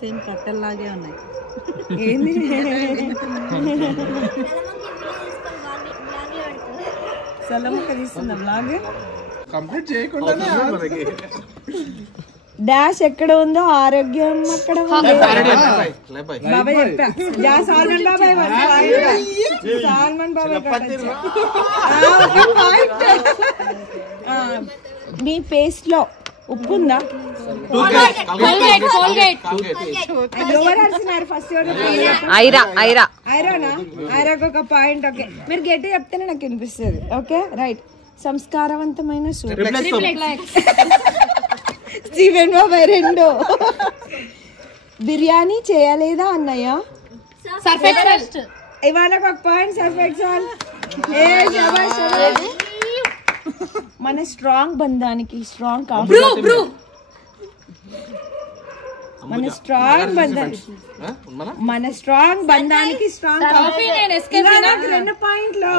Same కట్టల్లాగే ఉన్నాయి. ఏంది సలముక్క తీస్తున్నా బ్లాగ్ కంప్లీట్ చేయకుండానే డాష్ ఎక్కడ ఉందో ఆరోగ్యం అక్కడ బాబాయ్ చెప్పా సాల్మన్ బాబాయ్ సాల్మన్ బాబాయ్ మీ పేస్ట్ లో ఉప్పు ఉందా? ఎవరు అరిచినారు ఫస్ట్? ఐరానా? ఐరాకు ఒక పాయింట్. ఓకే, మీరు గట్టి చెప్తేనే నాకు వినిపిస్తుంది. Okay right. సంస్కారవంతమైన స్టీవెన్ బాబాయ్ 2. బిర్యానీ చేయలేదా అన్నయ్య? ఇవాళ ఒక పాయింట్. Surf Excel. మన స్ట్రాంగ్ బంధానికి స్ట్రాంగ్ కాఫీ. మన స్ట్రాంగ్ బంధానికి స్ట్రాంగ్ కాఫీ. 2 పాయింట్లు.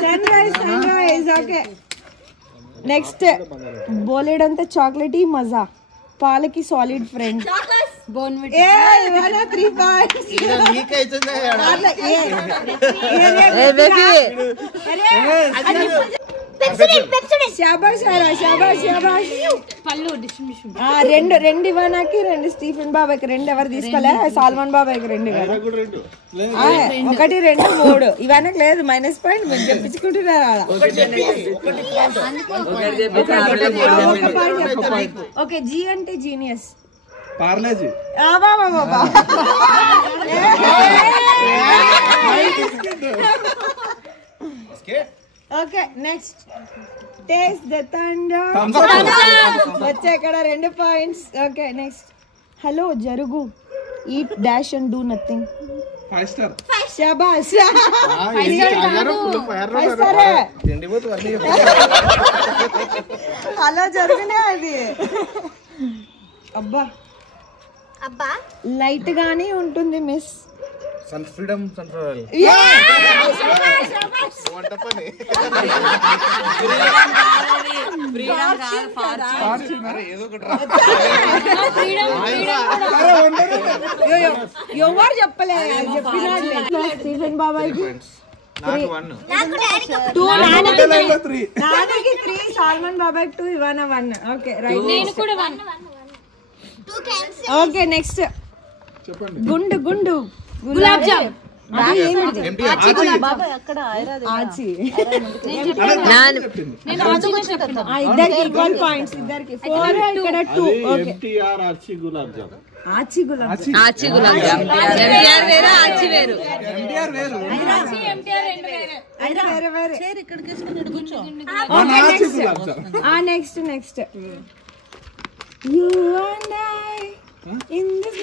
Sunrise. Okay next. బోలెడంత చాక్లెటీ మజా, పాలకి సాలిడ్ ఫ్రెండ్. 3 పాయింట్స్. రెండు ఇవానాకి 2 స్టీఫెన్ బాబాయ్కి 2. ఎవరు తీసుకోలే? సాల్మన్ బాబాయ్కి 2 కదా. 1 2 3 ఇవానకి లేదు. Minus point. మీరు చెప్పించుకుంటున్నారు. ఓకే, జీ అంటే genius. Parle G. Okay next. Taste the thunder. వచ్చే ఇక్కడ 2 పాయింట్స్. Okay next. హలో జరుగు. Eat dash and do nothing. 5 star. శాబాష్. హలో జరుగునే అది. అబ్బా లైట్ గానే ఉంటుంది మిస్. ఫ్రీడమ్ ఎవరు చెప్పలేదు. స్టీఫెన్ బాబాయ్కి 2, నాన్నకి 3, సాల్మన్ బాబాయ్కి 2, ఇవానా 1. Okay right. Okay next. గుండు గులాబ్ జామ్. ఇద్దరికి ఈక్వల్ పాయింట్స్. ఇద్దరికి 4 ఇక్కడ 2. ఓకే ఆచి gulab jam. Next. You and I in this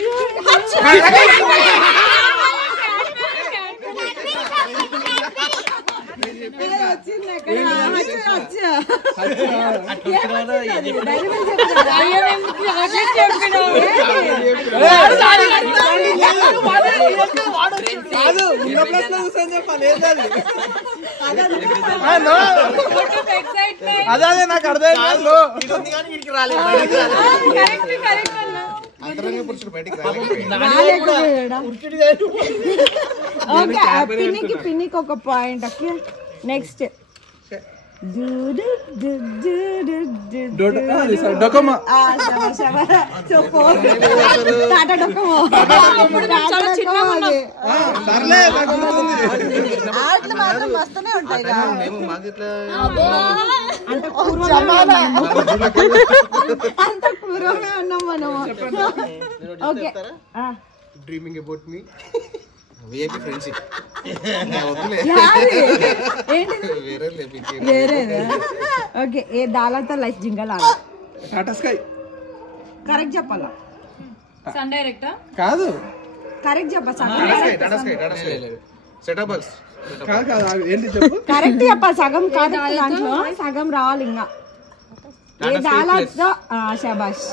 అదే నాకు అర్థం కాదు. పిన్నికి ఒక పాయింట్. Okay next. మస్తూనే ఉంటాయి. అంత పూర్వమే ఉన్నాం మనము. Okay dreaming about me. Okay ఏ దాలాతో లైఫ్ జింగలా. టాటా స్కై. కరెక్ట్ చెప్పాలా? సన్ డైరెక్టా? కాదు. కరెక్ట్ చెప్పా. కరెక్ట్ చెప్పా. సగం కాదు దాంట్లో సగం రావాలి. ఇంకా ఏ దాలాతో శాబాష్.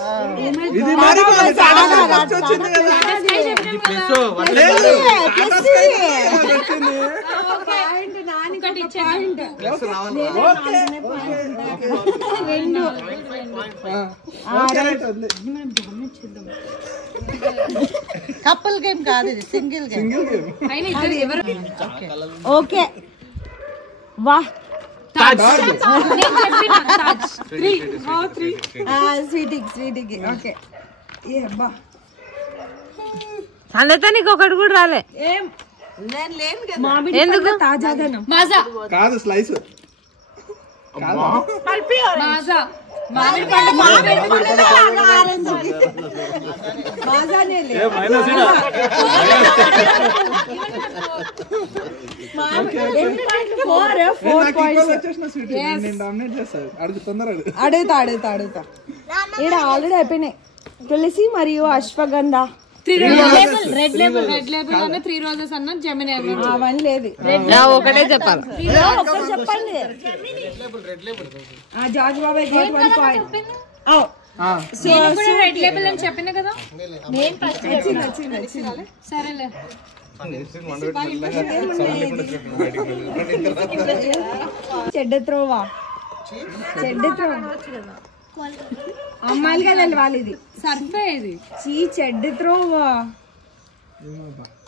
వచ్చింది. ఒకటి పాయింట్ రెండు కపుల్ గేమ్ కాదు ఇది, సింగిల్ గేమ్. Single game. అయినా ఇద్దరు ఎవరు ఓకే వా స్వీటీకి ఓకే ఏ బా అందుతో నీకు ఒకటి కూడా రాలే. ఏం నేను లేను కదా. మామిడి ఎందుకు? తాజాదనం మాజా కాదు స్లైస్. మాజా మాజానే లే. ఫోర్ పాయింట్స్ వచ్చేసిన స్వీట్ నేను డామినేట్ చేస్తాను. అడుగు తొందర అడుగుతా ఇక్కడ ఆల్రెడీ అయిపోయినాయి. తులసి మరియు అశ్వగంధ రెడ్ లేబుల్ అన్న 3 రోజెస్ అన్న జెమిని అవన్నీ లేదు. ఒకటే చెప్పాలి. ఒక్కటి చెప్పండి. జార్జ్ బాబాయ్ గోట్ 1 పాయింట్. రెడ్ లేబుల్ అని చెప్పిన కదా సరేలే. చెడ్డ త్రోవా అమ్మాయిలుగా తెలవాలి ఇది. సర్ఫే ఇది చెడ్డ త్రోవా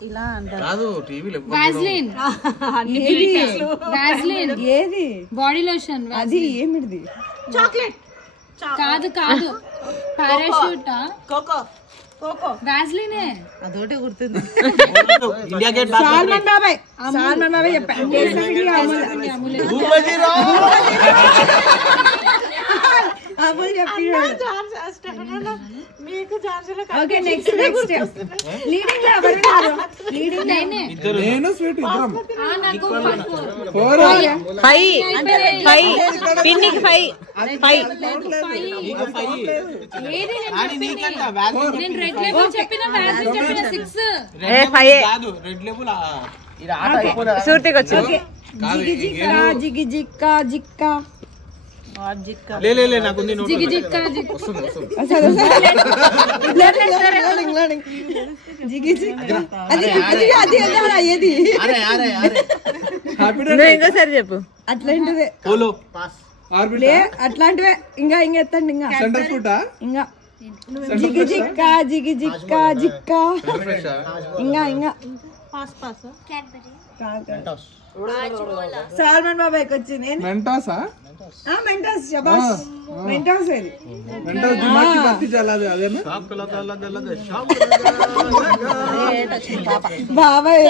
ఇలా అంటారు. వాజ్లిన్ వాజ్లిన్ ఏది బాడీ లోషన్ అది ఏమిటిది? చాక్లెట్ కాదు పారాషూట్ కోకో వాజ్లినే అదొకటి గుర్తుంది. సాల్మన్ బాబాయ్ చెప్పాను. అమూల్ చెప్పినాడు. ఓకే నెక్స్ట్ లీడింగ్ లో ఎవరు ఉన్నారు? లీడింగ్ నేనే నేను స్వీట్ ఇద్దరం. నాకు 4 5 పిన్నికి 5 నేను రెడ్ లేబుల్ చెప్పిన వాజ్లిన్ చెప్పిన 6 సూర్తికి వచ్చింది. జిగి జిక్కా జిగి జిక్కా అయ్యేది నువ్వు ఇంకోసారి చెప్పు. అట్లాంటివే అట్లాంటివే ఇంకా ఎత్తండి ఇంకా సెంటర్ ఫుడ్ ఇంకా జిగి జిక్కా ఇంకా సాల్మన్ బాబాయ్కి వచ్చింది. మెంటాసా? మెంటాస్ శబాష్ మెంటాస్ అది మెంటాస్ దిమాకి బత్తి చలాది అదేనా? బాబాయ్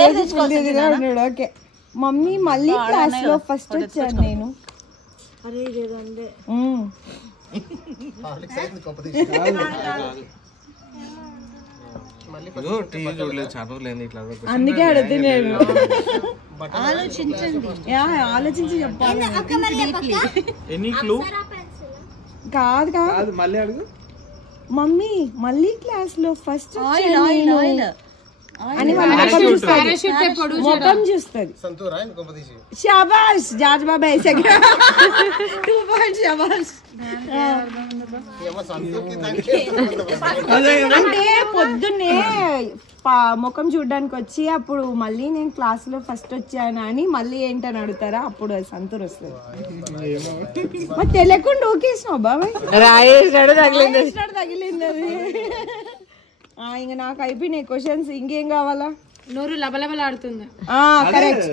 ఉన్నాడు. ఓకే మమ్మీ మళ్ళీ క్లాస్ లో ఫస్ట్ వచ్చాను నేను. అందుకే అడుగుతున్నాను. ఆలోచించి చెప్పాలి. కాదు మళ్ళీ అడుగు. మమ్మీ మళ్ళీ క్లాస్ లో ఫస్ట్ అని ముఖం చూస్తుంది. షాబాష్ జార్జ్ బాబాయ్ 2 పాయింట్స్ షాబాష్. అంటే పొద్దున్నే ముఖం చూడడానికి వచ్చి అప్పుడు మళ్ళీ నేను క్లాస్ లో ఫస్ట్ వచ్చాను అని మళ్ళీ ఏంటని అడుగుతారా, అప్పుడు సంతూర్ వస్తుంది. మరి తెలియకుండా ఓకేసినావు బాబాయ్. తగిలింది అది. ఇంకా నాకు అయిపోయినాయి క్వశ్చన్స్. ఇంకేం కావాలా? నోరు లబలబలాడుతుంది. కరెక్ట్.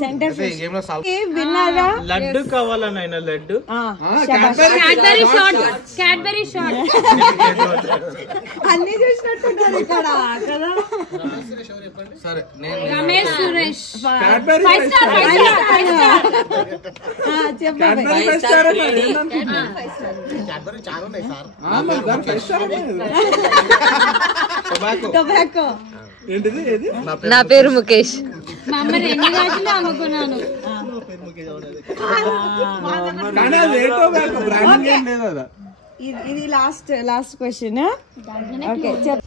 సెంటర్ ఫ్రెష్ విన్నారా? లడ్డు కావాలా నాయన? లడ్డు క్యాడ్బరీ షార్ట్ అన్ని చూసినట్టున్నారు ఇక్కడ కదా. రమేష్ సురేష్ టొబాకో. ఏంటిది? ఏది? నా పేరు ముఖేష్. మా అమ్మ 2 గంటలు అమ్ముకున్నాను. కానీ అది ఏ టొబాకో బ్రాండింగ్ ఏం లేదు అదా. ఇది లాస్ట్ క్వశ్చన్. ఓకే చెప్.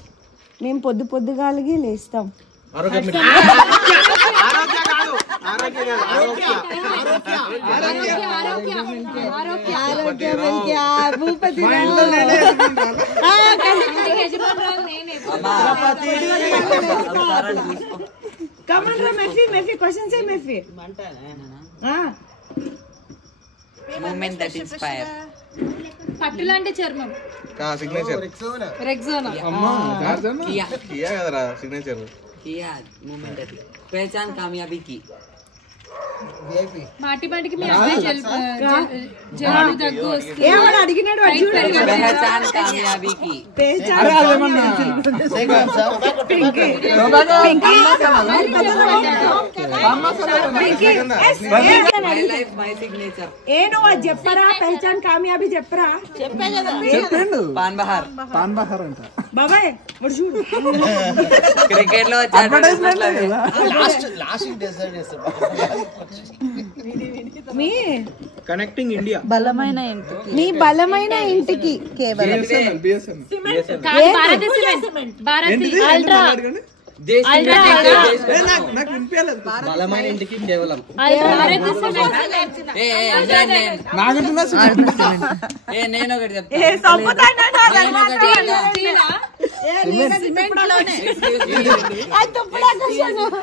మేము పొద్దుగాలిగి లేస్తాం. Bhupathi Come on, Mefi. Question say Mefi. Moment that inspire. పట్టు లాంటి చర్మం. Signature Rexona. అమ్మా కియా కదరా సిగ్నేచర్. किया मोमेंट है पहचान कामयाबी की మాటికి మీ అబ్బాయి జలుబు దగ్గు వస్తుంది. ఏమని అడిగినాడు వాడు చూడు. पहचान कामयाबी की పేచారు మై లైఫ్ మై సిగ్నేచర్ ఏ నువ్వు అది చెప్పరా పెహచాన్ కామయాబీ చెప్పరా చెప్పిండు పాన్ బహార్ అంట బాబాయ్ వాడు చూడు క్రికెట్ లో అడ్వర్టైజ్మెంట్ కదా మీ కనెక్టింగ్ ఇండియా బలమైన ఇంటికి మీ బలమైన ఇంటికి కేవలం బిఎస్ఎన్ఎల్ కాదు, భారత్ సిమెంట్. భారత్ అల్ట్రా. దేశ్ నాకు వినిపించలేదు బలమైన ఇంటికి కేవలం భారత్ సిమెంట్. నాకంటున్నా ఏ నేను ఒకటి చెప్తా ఏ సంపదాన్నాడు స్టీలా?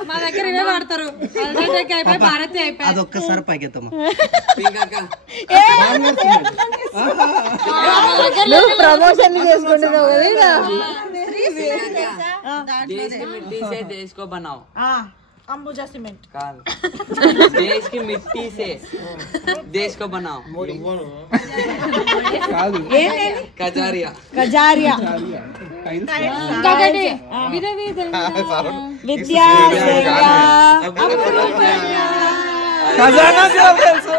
మా దగ్గర ఇవే వాడతారు. అల్ట్రాటెక్ అయిపోయి భారత్ అయిపోయి. అదొక్కసారి పైకెత్తమ్మా నువ్వు ప్రమోషన్ చేసుకుంటున్నావు కదా देश की मिट्टी से देश को बनाओ अंबुजा सीमेंट काल देश की मिट्टी से देश को बनाओ కాదు कजारिया కజారియా ఇంకొకటి విధ విధంగా విద్యా ఖజానా తెలుసు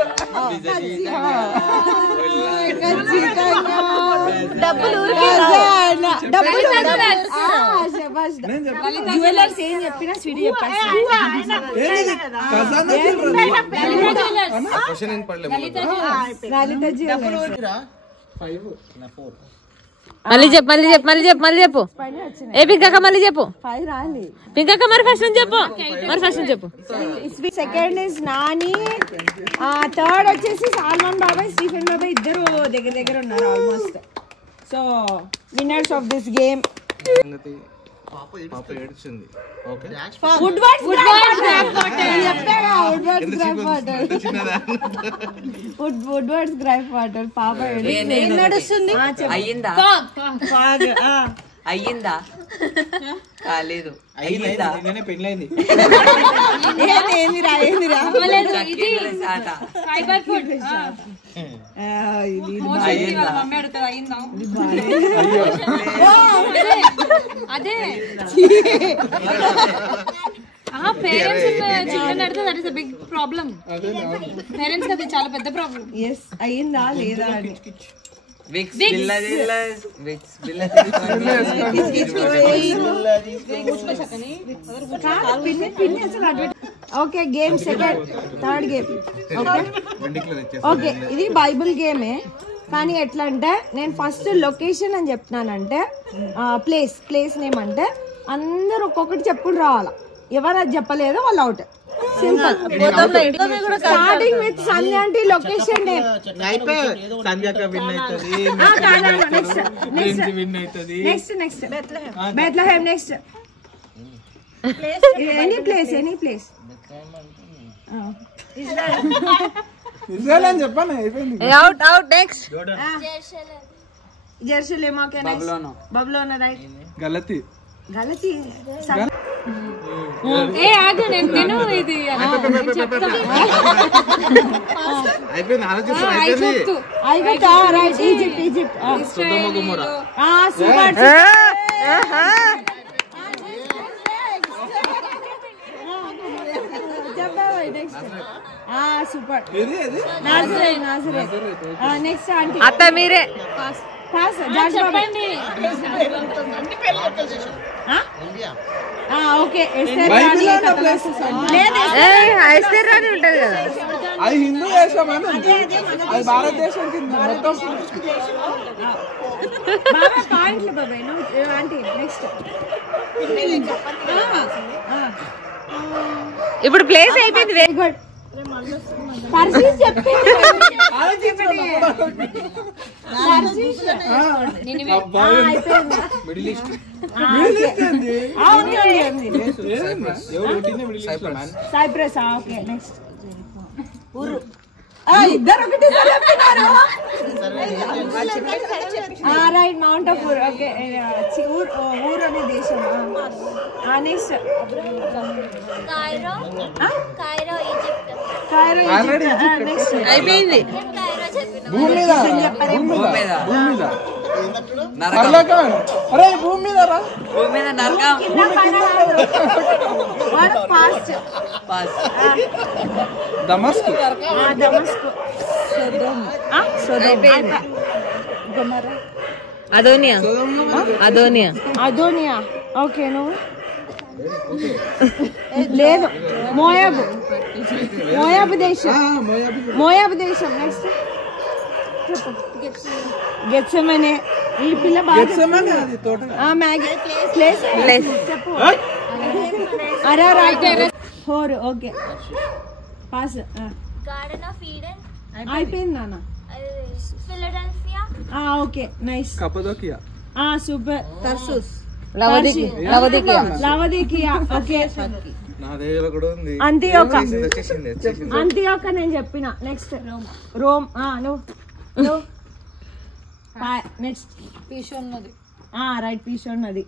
జ్యువెలర్స్ ఏం చెప్పినా స్వీట్ చెప్పారు క్వశ్చన్ ఏం పడలేదు లలిత జ్యువెలర్స్ మళ్ళీ చెప్పు ఏ పింకక్క మళ్ళీ చెప్పు 5 రాలి పింకక్క మరి ఫస్ట్ నుంచి చెప్పు సెకండ్ ఇస్ నాని థర్డ్ వచ్చేసి సాల్మాన్ బాబాయ్ స్టీఫెన్ బాబాయ్ ఇద్దరు దగ్గర ఉన్నారు almost so winners of this game పాప ఏడ్చింది ఓకే వుడ్వర్డ్స్ గ్రైప్ వాటర్ పాప నడుస్తుంది అయ్యిందా అయ్యిందా కాలేదు అయ్యిందా పెళ్ళైంది ఏందిరా చక్కెర సాట ఫైబర్ ఫుడ్. మోస్ట్లీ వాళ్ళ మమ్మీ అడుగుతుంది అయిందా. అదే పేరెంట్స్ చిల్డ్రన్ అడితే that is a big problem. Parents అది చాలా పెద్ద ప్రాబ్లం. ఎస్ అయ్యిందా లేదా అని విక్స్ బిల్ల విక్స్ బిల్ల okay game second third game okay ఇది బైబుల్ గేమే కానీ ఎట్లా అంటే నేను ఫస్ట్ లొకేషన్ అని చెప్తున్నానంటే ప్లేస్ నేమ్ అంటే అందరు ఒక్కొక్కటి చెప్పుడు రావాలా ఎవరు అది చెప్పలేదో వాళ్ళు out simple starting with Sandhya అంటే లొకేషన్ నేమ్ సంధ్యాక విన్ అవుతుంది next Bethlehem next any place Israel అని చెప్పాను అయిపోయింది out next Jerusalem okay next బబులోనా రైట్ గలతి ఏ ఆగు నేను ఇది అయిపోయింది ఆలోచిస్తాను ఐగుప్తు రైట్ ఈజిప్ట్ సొదొమ గొమొర్రా సూపర్ సూపర్ నెక్స్ట్ ఆంటీ అత్త మీరే చెప్పండి. ఓకే ఐశ్వర్య రాణి ఉంటది కదా అది హిందూ దేశం అని అది భారతదేశం కింద మొత్తం పాయింట్లు బాబాయ్ ఆంటీ నెక్స్ట్ ఇప్పుడు ప్లేస్ అయిపోయింది వెరీ గుడ్ తర్సీస్ చెప్పింది middle east Cyprus. Okay next ఇద్దరు ఒకటి చెప్పినారు. Right mount of Ur. Okay Ur అనే దేశం. నెక్స్ట్ నెక్స్ట్ అయిపోయింది. భూమి మీద అరే భూమి మీద రా. భూమి మీద నరకం. దమస్క్. అదోనియా. అదోనియా. అదోనియా. ఓకే నువ్వు లేదు. మోయాబు. మోయాబు దేశం. మోయాబు దేశం. Next Gethsemane. ఈ పిల్ల బాగా మ్యాగీ ప్లేస్ చెప్పు. అరే రైట్. హోర్. Okay pass. Garden of Eden అయిపోయింది నాన్న. Philadelphia. Okay nice. Cappadocia. Super. Tarsus. లవదీకియా. ఓకే నా దగ్గర కూడా ఉంది. అంతియోకా. అంతియోకా నేను చెప్పిన. Next Rome. నువ్వు నెక్స్ట్ పీషో ఉన్నది. రైట్ పీషో ఉన్నది.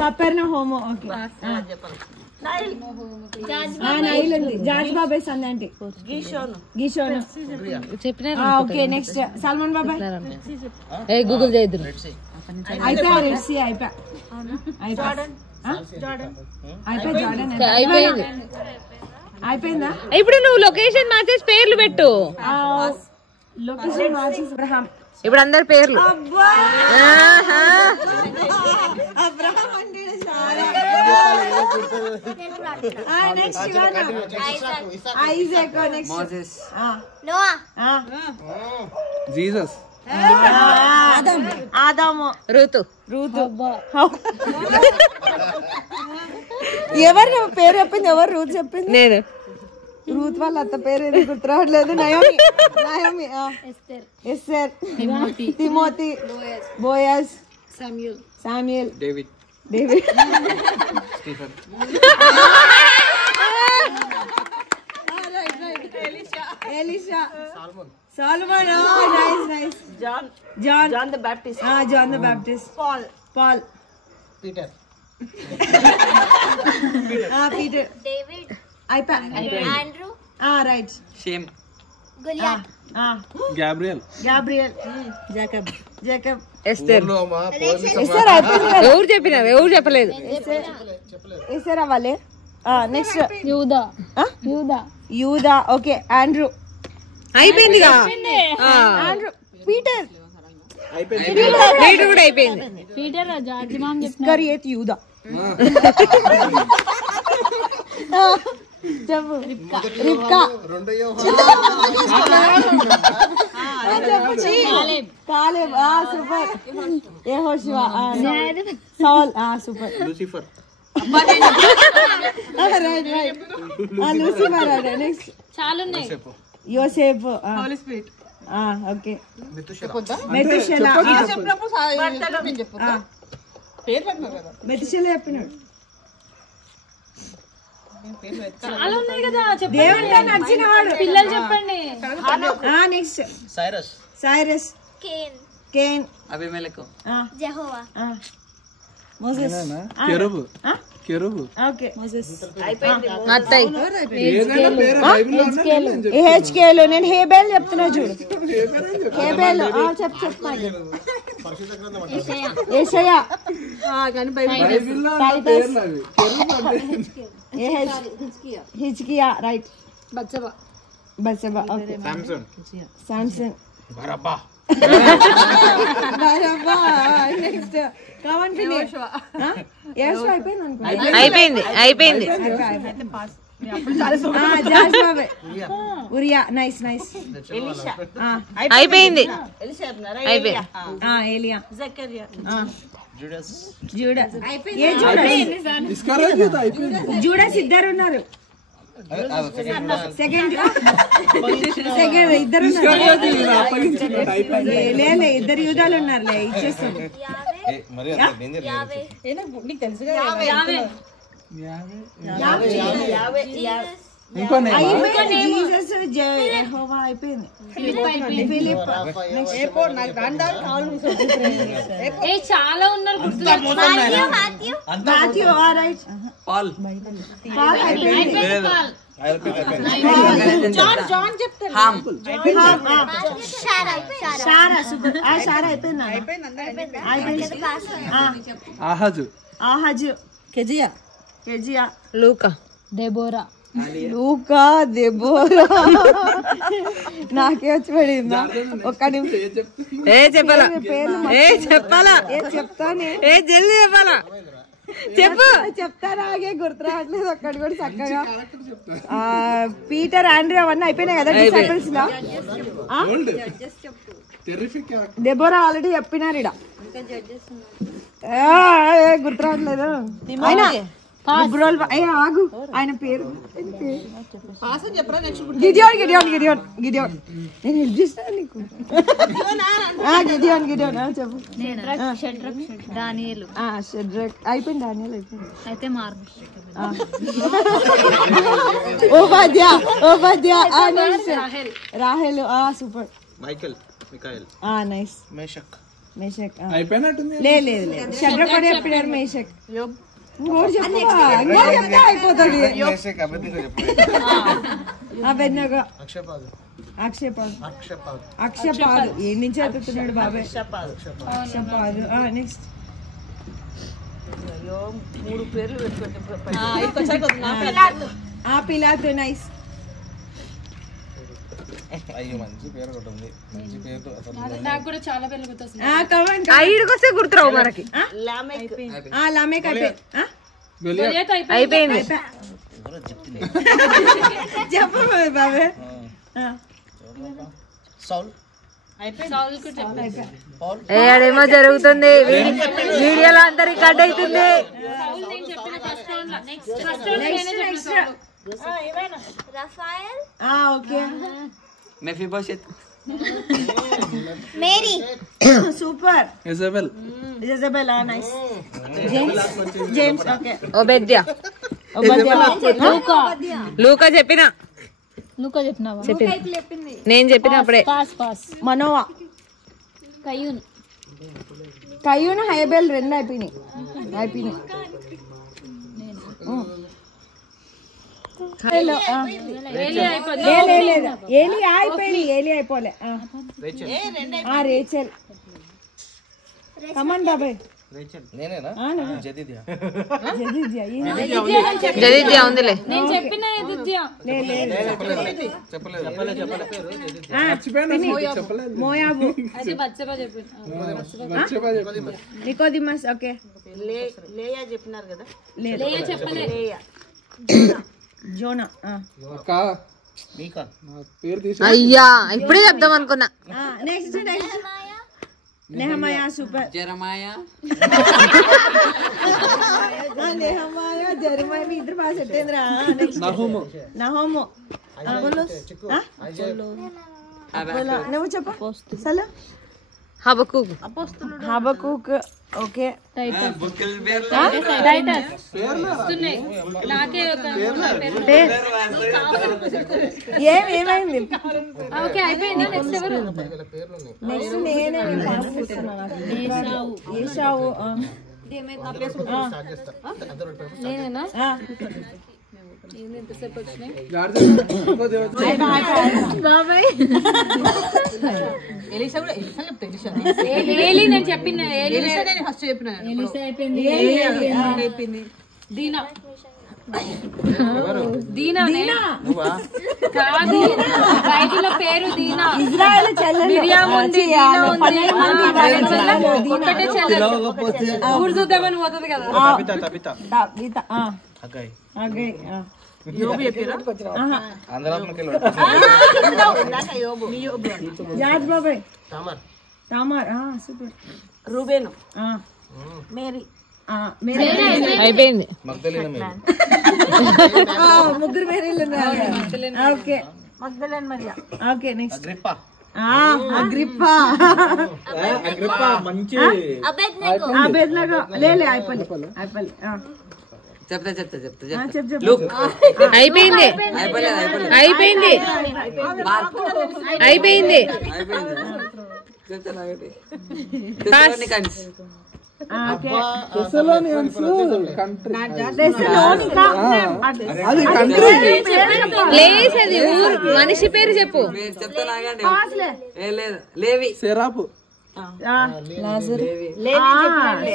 కపెర్నహూము. ఓకే నైల్ ఉంది. జార్జ్ బాబాయ్ సందంటి. గిషోన్ చెప్పిన. ఓకే నెక్స్ట్ సల్మాన్ బాబాయ్. గూగుల్ చేయద్దు. అయిపోయా. రెడ్ సీ అయిపోయా. అయిపోయింది. అయిపోయిందా? ఇప్పుడు నువ్వు లొకేషన్ మార్చేసి పేర్లు పెట్టు. లొకేషన్ మార్చేసి అబ్రహాం. ఇప్పుడు అందరి పేర్లు. జీసస్. ఆదాము. ఋతు. ఎవరు పేరు చెప్పింది? ఎవరు రూత్ చెప్పింది? నేను. రూత్ వాళ్ళ అత్త పేరు ఏది గుర్తు రావట్లేదు. Naomi. Esther. Timothy. బోయస్. Samuel. David. Elisha. Solomon. Nice. John the Baptist. John the Baptist. Paul. Peter. Peter. David. Andrew. Right. Shame. Goliath. Gabriel. Jacob. Esther. Esther అయిపోయింది. ఎవరు చెప్పినారు? ఎవరు చెప్పలేదు. ఎస్తేర్ అవ్వాలి. నెక్స్ట్ యూదా. Okay Andrew. అయిపోయిందిగా. ఆండ్రూ. పీటర్. పీటర్ కూడా అయిపోయింది. ఇస్కరియోతు. యూదా. చెప్పు. రిబ్కా. కాలేబ్. సూపర్. యెహోషువ. Saul. Super. Lucifer. Right. Lucifer. Next చాలా యోసేపు. ఓకే మెతుషెలా. మెతుషెలా చెప్పినాడు. చాలా ఉన్నాయి కదా. దేవుడితో నచ్చినవాడు. పిల్లలు చెప్పండి. Next Cyrus. కేన్. అబిమెలెకు. Jehovah. మోసెస్. కెరూబు. Okay Moses. అత్తయ్య. హెచ్కేలో. నేను హేబేల్ చెప్తున్నా చూడు. హేబేల్. చెప్పు. యేషయా. హిజ్కియా. రైట్. బత్సెబా. Okay Samson. బరబ్బా. Next come on finish. యోషువ అయిపోయింది అనుకుంటా. అయిపోయింది. జార్జ్ బాబాయ్. ఉరియా. నైస్. అయిపోయింది. ఏలియా. జూడస్ జూడస్ ఏ జూడస్ డిస్కరేజ్ అయిపోయింది. జూడస్ ఇద్దరు ఉన్నారు. సెకండ్ ఇద్దరు లే ఇద్దరు యూదాలు ఉన్నారులే ఇచ్చేస్తాం. మరి అంత డేంజర్ ఇంకో జీసస్ యెహోవా అయిపోయింది. ఫిలిప్ ఏ చాలా ఉన్నారు గుర్తు మాథ్యూ ఆల్రైట్ పాల్ జాన్ చెప్తారు. హామ్ షారా సూపర్ షారా అయిపోయిందా? ఆహాజు ఆహాజు కెజియా లూకా దెబోరా లూకా దెబోరా నాకే వచ్చి పడిందా? ఒక్క నిమిషం ఏ చెప్పాలా పేర్లు ఏ చెప్పాలా చెప్తానే ఏ జల్దీ చెప్పాలా చెప్పు. చెప్తారా ఆగే గుర్తు రావట్లేదు ఒక్కటి కూడా చక్కగా. పీటర్ ఆండ్రూ అవన్నీ అయిపోయినాయి కదా డిసైపుల్స్ లో. దెబోరా ఆల్రెడీ చెప్పినారు ఇడ. గుర్తు రావట్లేదు ఆగు ఆయన పేరు గిడియోన్ నేను హెల్ప్ చేస్తాను నీకు. గిడియోన్ చెప్పు. దానియేలు షడ్రక్ అయిపోయింది. డానియేల్ అయిపోయింది. అయితే మార్పు ఓబాద్య రాహేల్ సూపర్. మైకేల్ మికాయల్ నైస్. మేషక్ అయిపోయినట్టుంది. లేదు షడ్రక్ కూడా చెప్పినారు. మేషక్ ఇంకోటి చెప్తే అయిపోతుంది. మేషక్ అబద్ధిగా చెప్పు. అబెద్నెగో అక్షపాదు అక్షపాదు ఏ నుంచి ఎత్తుతున్నాడు బాబాయ్. అక్షపాదు నెక్స్ట్ పిలాతు నైస్. అయ్యో మంచి పేరు ఒకటి ఉంది. మంచి పేరు అసలు నాకు కూడా చాలా పేర్లు గుర్తొస్తుంది. ఐదుకొస్తే గుర్తురావు మనకి. లామేక్ అయిపోయింది. చెప్పు బాబాయ్. సౌల్ ఏడేమో జరుగుతుంది. వీడియోలో అందరికి కట్ అవుతుంది. రఫాయల్ ఓకే మెఫీబోషెత్ Mary super. Jezebel nice. James okay. ఓబెద్యా లూకా చెప్పినా నువ్వు చెప్పినావా? నేను చెప్పిన అప్పుడే. పాస్ మనోవా కయ్యూను హైబెల్ రెండు అయిపోయినాయి. ఏలి అయిపోలే. రేచల్ కమాన్ బాబాయ్. నేనేనా జదీదియా జదీద్యా ఉందిలే. నేను చెప్పిన మోయాబు అయితే బచ్చబా చెప్పిన నికోదిమస్ ఓకే. లేయా చెప్పినారు కదా. లేయా చెప్పలే. జోనా పేరు తీసి అయ్యా ఇప్పుడే చెప్దాం అనుకున్నా. Next నెహమయా super. జెరమాయా నెహమయా జెరమయా మీ ఇద్దరు బాగా సెట్ అయిందిరా. నహోము నువ్వు చెప్పు. సలా హబకూక్ ఓకే. ఏమైంది? ఓకే అయిపోయింది. నెక్స్ట్ ఎవరు? నెక్స్ట్ నేనే ఏషావు. నేనేనా? ఎంతసేపు వచ్చినాయి బాబాయ్? ఏలి నేను చెప్పిన అయిపోయింది. దీనా కాదు బైబిల్లో పేరు దీనా. ఇజ్రాయెల్ చెల్లెలు ఒకటే చెల్లెలు ఊరు చూద్దామని పోతుంది కదా. జాజ్ బాబాయ్ తామర్ సూపర్. రూబేను అయిపోయింది. ముగ్గురు మేరీలు ఉన్నారు. ఓకే ఓకే నెక్స్ట్ అగ్రిప్పా మంచి అబేద్నగో లే అయిపోలే చెప్తా చెప్పు అయిపోయింది. అయిపోయింది. అయిపోయింది. ప్లేస్ అది ఊరు మనిషి పేరు చెప్పు. సెరాపు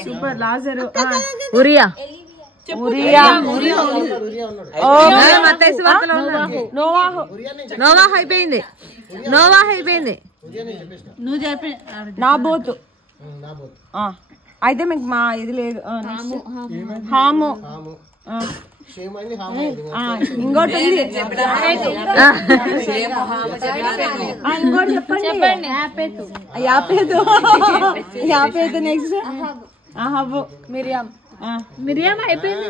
సూపర్ లాజరు ఉరియా నోవాహు అయిపోయింది. నువ్వు చెప్పి నాబోతు అయితే మీకు మా ఇది లేదు. హాము ఇంకోటి ఉంది. ఇంకోటి చెప్పండి. యాపేతు నెక్స్ట్ అహబు మిరియాం అయిపోయింది.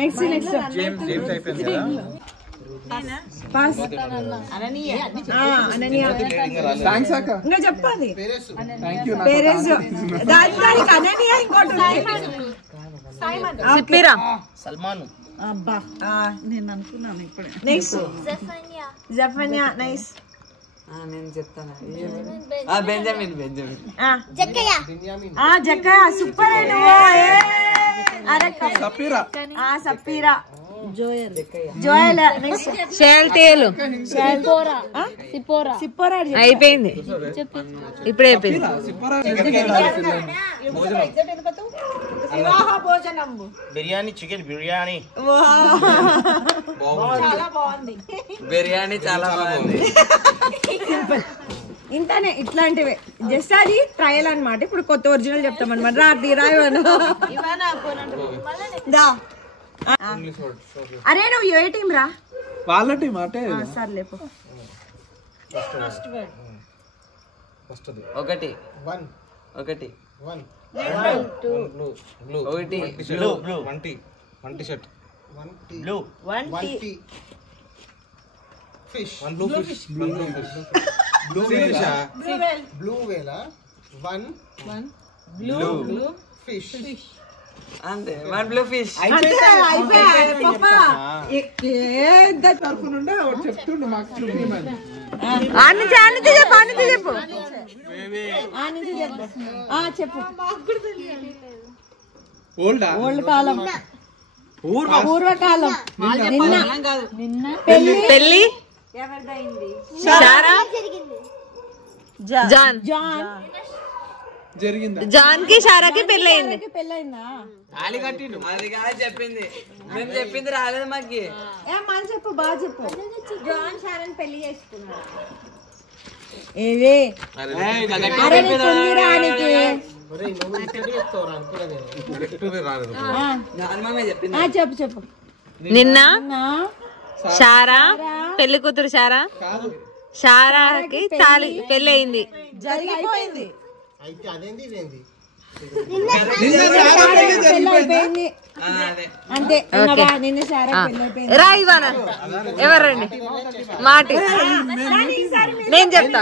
నెక్స్ట్ ఇంకా చెప్పాలి. పేరెస్ దానికి అననీయ ఇంకోటి సిప్పిరా అబ్బా నేను అనుకున్నాను ఇప్పుడే. నెక్స్ట్ జఫన్యా నైస్. నేను చెప్తాను బెంజమిన్ జక్కయ్య సూపర్ సప్పీరా జోయల్ నెక్స్ట్ షేల్తేలు సిప్పోరా అయిపోయింది. ఇప్పుడే అయిపోయింది. బిర్యానీ చికెన్ బిర్యానీ బిర్యానీ చాలా బాగుంది. ఇంతనే ఇట్లాంటివే జస్ట్ అది ట్రయల్ అన్నమాట. ఇప్పుడు కొత్త ఒరిజినల్ చెప్తాం అనమాట. రాయవను అరే నువ్వు ఏ టీం రా? వాళ్ళ టీం అంటే సర్లే ఒకటి షర్ట్ అంతే. వన్ బ్లూ ఫిష్ తరఫు నుండి చెప్తుండు మాకు చూపించమని. చెప్పు ఓల్డ్ కాలం పూర్వకాలం నిన్న పెళ్లి జాన్ జరిగిందా? జాన్ కి షారాకి పెళ్ళయింది. పెళ్ళయిందా? అది కాదు చెప్పింది. మేము చెప్పింది రాలేదు మాకి. మళ్ళీ చెప్పు బాగా చెప్పు. జాన్ షారన్ పెళ్లి చేసుకున్నాడు. ఏవే అరే నీకు చెప్పు నిన్న షారా పెళ్లి కూతురు షారాకి తాళి పెళ్లి అయింది. జరిగిపోయింది. అంతే నిన్న షారా పెళ్ళైపోయింది. రా ఇవానా ఎవరండి మాట నేను చెప్తా.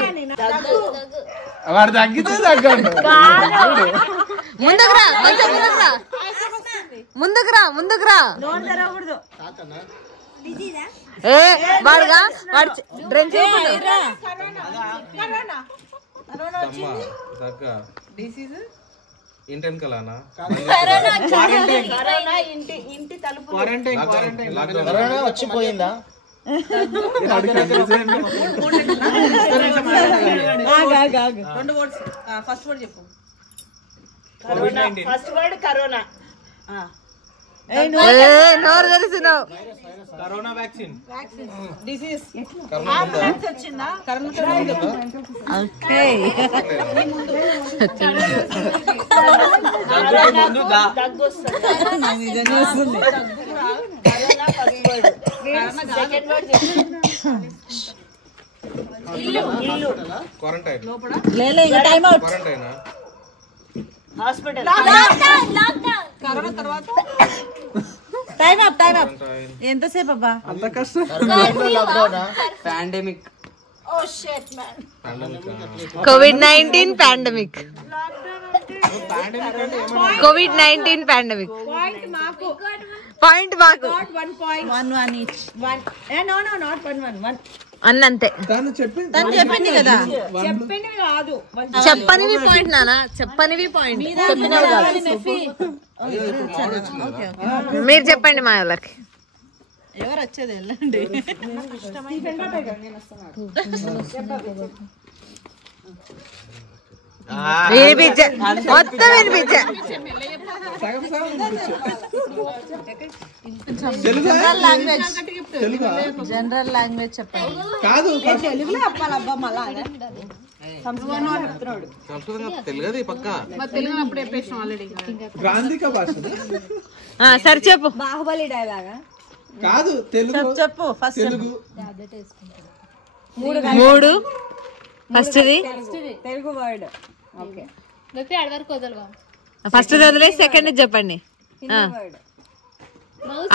వాడు తగ్గితే తగ్గండి. ముందుకురా ముందుకురా ఏ వాడుగా వాడు డ్రెస్ ఇంటెన్కలానా వచ్చిపోయిందా? ఫస్ట్ వర్డ్ చెప్పు. కరోనా. నోరు తెలిసినావు. కరోనా వ్యాక్సిన్ డిసీజ్ వచ్చిందా? దగ్గు వస్తుంది. సెకండ్ వర్డ్ చెప్పు. క్వారంటైన్ లేదు ఇంకా టైం అవుట్. హాస్పిటల్. కరోనా తర్వాత టైం అప్ ఎంతసేపు అబ్బా? అంత కష్టం. Pandemic. COVID-19 pandemic. COVID-19 pandemic. Point మాకు 1 each. No, not 1. అన్నంతే. తను చెప్పింది చెప్పింది కదా. చెప్పింది కాదు. చెప్పనివి పాయింట్ నానా, చెప్పనివి పాయింట్. మీరు చెప్పండి మా వాళ్ళకి. ఎవరు వచ్చేది వెళ్ళండి. వినిపించే మొత్తం వినిపించే. సగం సగం జనరల్ లాంగ్వేజ్ చెప్పండి. కాదు తెలుగులో చెప్పాలబ్బా మళ్ళా తెలుగు పక్క గ్రాంధిక భాష. సరే చెప్పు. బాహుబలి డైలాగా కాదు తెలుగు చెప్పు ఫస్ట్. తెలుగు 3 ఫస్ట్ది తెలుగు వర్డ్. ఓకే ఫస్ట్ వదిలేసి సెకండ్ చెప్పండి.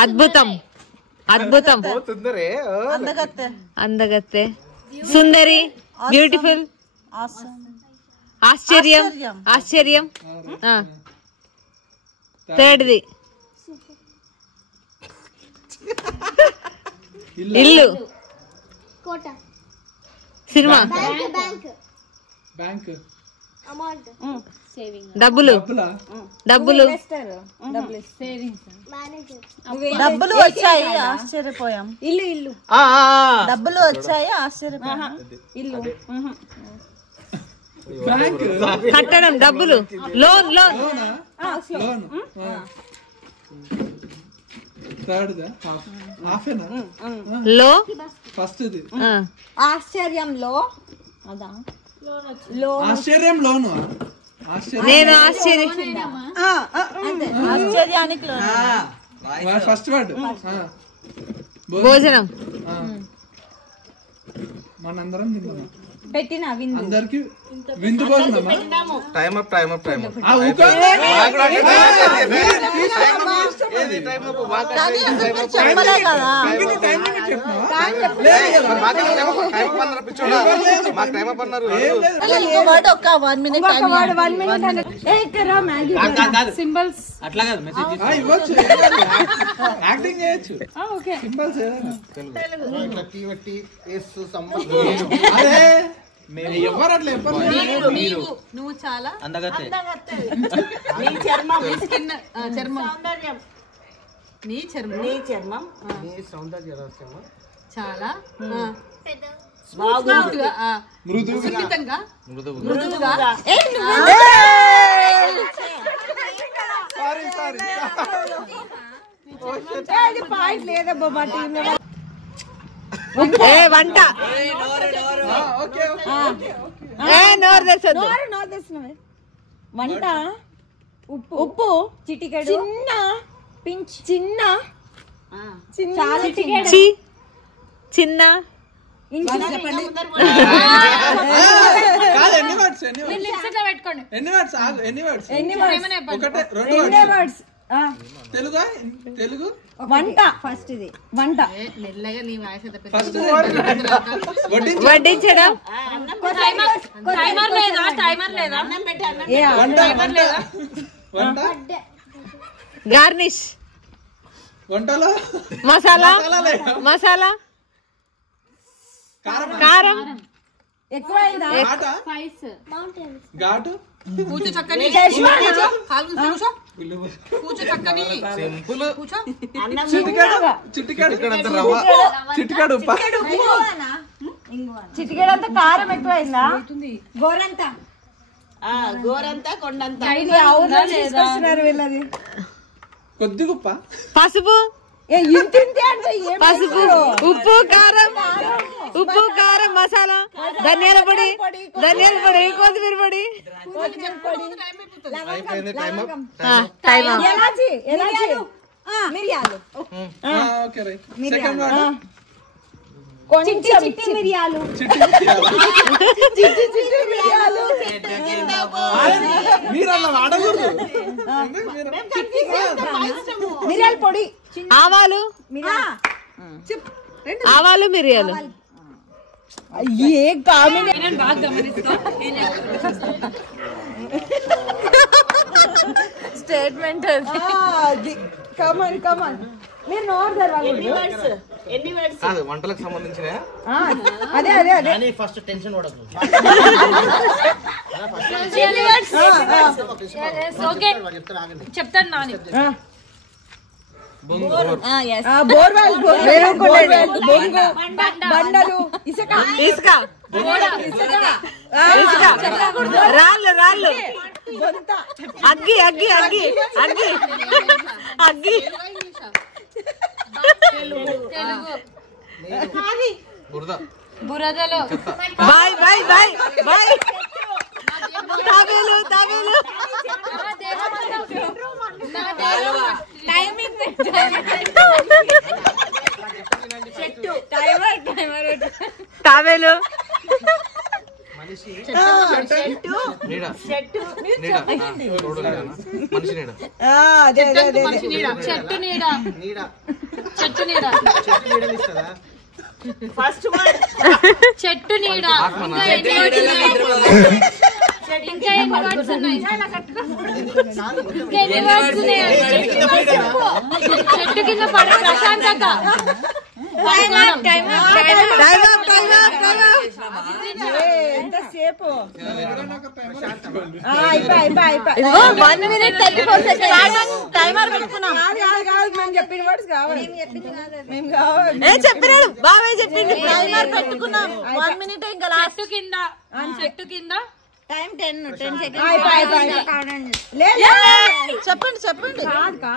అద్భుతం. అందగత్తె. సుందరి. బ్యూటిఫుల్. ఆశ్చర్యం. థర్డ్ది ఇల్లు. కోట. సినిమా. బ్యాంక్. అమౌంట్. డబ్బులు. మేనేజర్. డబ్బులు వచ్చాయి ఆశ్చర్యపోయాం. ఇల్లు. డబ్బులు వచ్చాయి ఆశ్చర్యపోయాం. ఇల్లు. బ్యాంక్. కట్టడం. డబ్బులు. లోన్. థర్డ్ హాఫేనా లో. ఫస్ట్ ఇది ఆశ్చర్యంలో. అదా ఆశ్చర్యంలోను. నేను ఆశ్చర్యానికి ఫస్ట్ వర్డ్ భోజనం. మనందరం తిన్నాం. పెట్టిన విందు. అందరికి విందు భోజనమా? టైం అప్ చెప్పలే కదా. ఇంకో వర్డ్ ఒక 1 minute సింబల్స్ అట్లా కాదు మెసేజ్ ఇవ్వచ్చు. యాక్టింగ్ చేయొచ్చు. సింబల్స్ అదే ఎవరు అట్లా నువ్వు చాలా అందగతే. నీ చర్మం. చాలా మృదువుగా. పాయింట్ లేదబ్బా మా టీమ్ లో. వంట. నోరు తెస్తున్నావే. వంట. ఉప్పు. చిటికెడు. చిన్న. చిన్న. ఎన్ని వర్డ్స్? తెలుగు. వంట. ఫస్ట్ ఇది వంట. వడ్డించడం. గార్నిష్. వంటలో మసాలా. కారం. ఎక్కువైందా? ఘాటు. కూర్చో చక్కని. కూర్చో చక్కని. సింపుల్. చిటికాడు ఉప్ప. చిటికెడంతా కారం ఎక్కువైందా? గోరంతా కొండంతా. వీళ్ళది కొద్దిగా ఉప్ప. పసుపు. పసుపు. ఉప్పు కారం మసాలా. ధనియాల పొడి. కొత్తిమీర పొడి. మిరియాలు. Okay right. సెకండ్ వర్డ్ చిట్టి చిట్టి మిరియాలు మీరు వాడకూడదు. మిరియాల పొడి ఆవాలు ఆవాలు మిరియాలు ఏ కాంబినేషన్ బాగా గమనిస్తా స్టేట్మెంట్ కమాన్ మీరు నోరు తెరవాలి. కాదు వంటలకు సంబంధించిన అదే అదే అదే ఫస్ట్ టెన్షన్ పడదు. ఓకే చెప్తాను నాని బోర్వెల్ బొంగు బండలు ఇసుక ఇసుక రాళ్ళు రాళ్ళు బొంత అగ్గి అగ్గి అగ్గి అగ్గి అగ్గి బురద బురదలో బాయ్ బాయ్ బాయ్ బాయ్ తాబేలు తాబేలు తాబేలు నీడ నీడ రోడ్డు నీడ మనిషి నీడ అదే అదే అదే మనిషి నీడ చెట్టు నీడ చెట్టు నీడ చెట్టు నీడ ఇంకా ఎన్ని వర్డ్స్ ఉన్నాయి ఇంకా ఎన్ని వర్డ్స్ ఉన్నాయి చెట్టు కింద పడ ప్రశాంతత ఎంతసేపు అయిపోయి 1 minute 34 seconds టైమర్ పెట్టుకున్నాం. మేము చెప్పిన వర్డ్స్ కావాలి మేము కావాలి చెప్పినాడు బాబాయ్ చెప్పిండు టైమర్ పెట్టుకున్నాం 1 minute ఇంకా లాస్ట్ చెట్టు కింద టైం 10 seconds. చెప్పండి చెప్పండి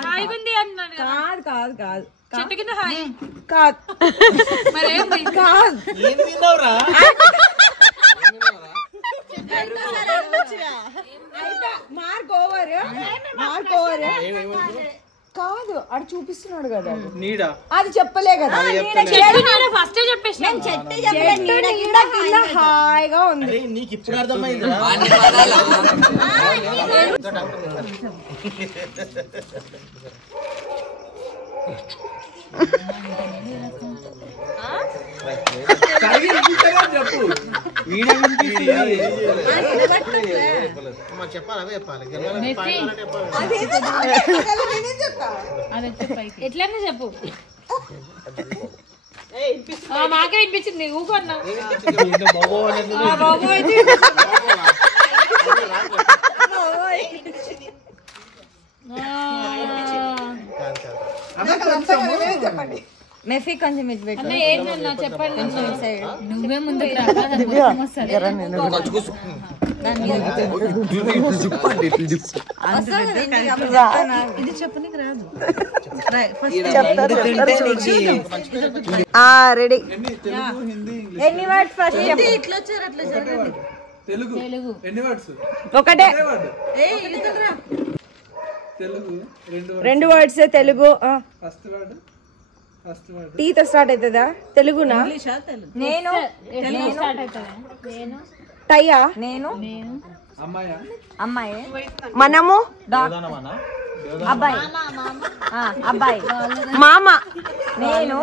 హాయ్ ఉంది అన్నాను కదా. కాదు కాదు కాదు చెట్టు కింద హాయ్ కాదు మరేంది కాదు ఏం విన్నావురా? మార్క్ ఓవర్ కాదు అడు చూపిస్తున్నాడు కదా నీడ అది చెప్పలే కదా చెట్టు నీడ ఫస్ట్ చెప్పేసి చెట్టు నీడ కింద హాయిగా ఉంది అరే నీకు ఇప్పుడు అర్థమైందిరా? చెప్పు వీడియో వినిపిస్తుంది. అమ్మా చెప్పాలి అవే చెప్పాలి. ఎట్లన్నా చెప్పు మాకే వినిపించింది ఊకో అన్నా బాబు అయితే చెప్పండి మెఫీ కొంచెం ఇటు పెట్టు అన్న ఏంటన్నా చెప్పండి నువ్వే ముందుకు ఇది చెప్పనికి రాదు. రెడీ తెలుగు హిందీ ఇంగ్లీష్ ఎన్ని వర్డ్స్ ఫస్ట్ చెప్పు ఇట్లా వచ్చారు అట్లా జరగదు. తెలుగు ఎన్ని వర్డ్స్ ఒకటే తెలుగు రెండు వర్డ్స్ తెలుగు ఫస్ట్ వర్డ్ టీతో స్టార్ట్ అవుతుందా తెలుగునా నేను టయ్యా నేను అమ్మాయా అమ్మాయి మనము అబ్బాయి అబ్బాయి మామ నేను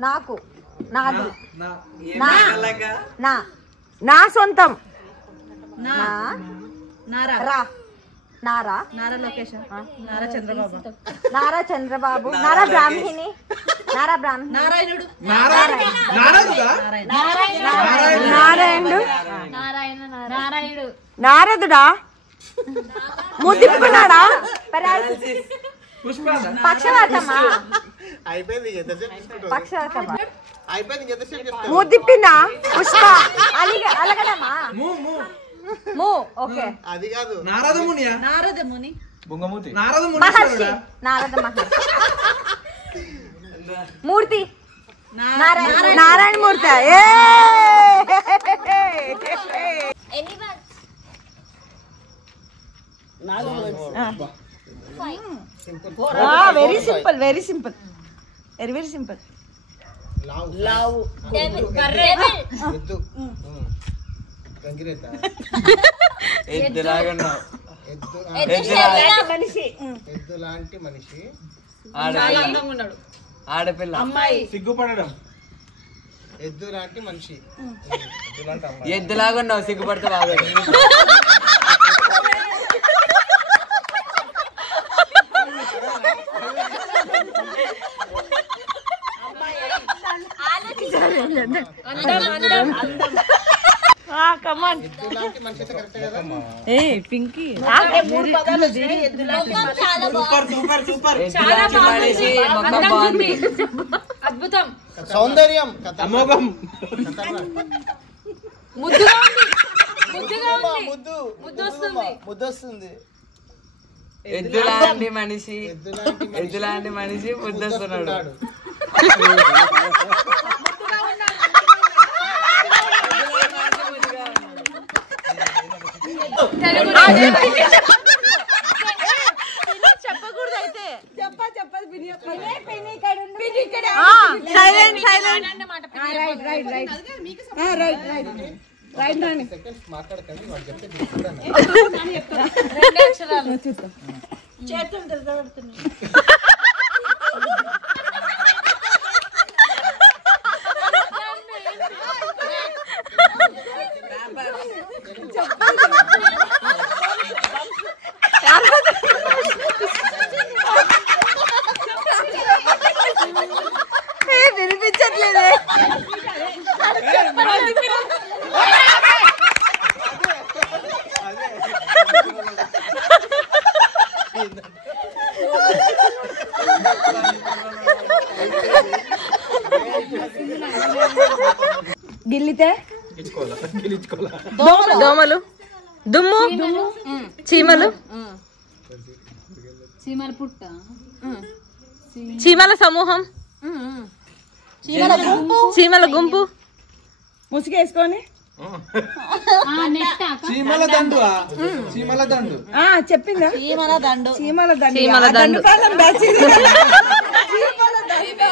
నాకు నాది నా సొంతం నారా నారా నారా లోకేష్ నారా చంద్రబాబు నారా చంద్రబాబు నారా బ్రాహ్మణి నారా బ్రాహ్మణి నారాయణుడు నారాయణుడు నారాయణుడు నారదుడా ముద్దిప్పుకున్నాడా పక్షవాతమా అయిపోయింది ఎంతసేపు పక్షవాతమా అయిపోయింది ఎంతసేపు చెప్తావు? ముద్దిప్పిందా పుష్ప అలగడమా మూ ఓకే అది కాదు నారదమునియా నారదముని బొంగమూతి మహర్షి నారద మహర్షి మూర్తి Narayana Murthy very simple very simple very very simple లావు ఎద్దు గంగిరెద్ద ఎద్దులాగా ఉన్నావు. మనిషి ఎద్దు లాంటి మనిషి ఆడపిల్ల అమ్మాయి సిగ్గుపడడం. ఎద్దు లాంటి మనిషి ఎద్దులాగా ఉన్నావు సిగ్గుపడితే బాగా కమాన్ ఎద్దు లాంటి మనిషి అయితే కరెక్ట్ కదా పింకీ 3 పదాలు వచ్చినాయి. ఎద్దులాంటి మనిషి మొత్తం బాగుంది. అద్భుతం. సౌందర్యం అమోఘం. ముద్దుగా ఉంది. ముద్దుగా ఉంది. ముద్దు ముద్దు వస్తుంది. ముద్దు వస్తుంది. ఎద్దులాంటి మనిషి ఎద్దులాంటి మనిషి ముద్దొస్తున్నాడు. చెప్పకూడదు అయితే చెప్పదు సైలెంట్ సైలెంట్ రైట్ రాని సెకండ్స్ మాట్లాడకండి వాడు చెప్తే తీసుకుంటాను. 2 అక్షరాలు. చేతులు తిరగబడుతున్నాయి. వినిపించట్లేదే. గిల్లితే దోమలు దుమ్ము చీమలు చీమల పుట్ట. చీమల సమూహం చీమల గుంపు ముసుగేసుకొని చీమల దండు. చీమల దండు. చెప్పిందా చీమల దండు. చీమల దండు. చీమల దండు. కాలం బ్యాచ్ ఇది. చీమల దండు.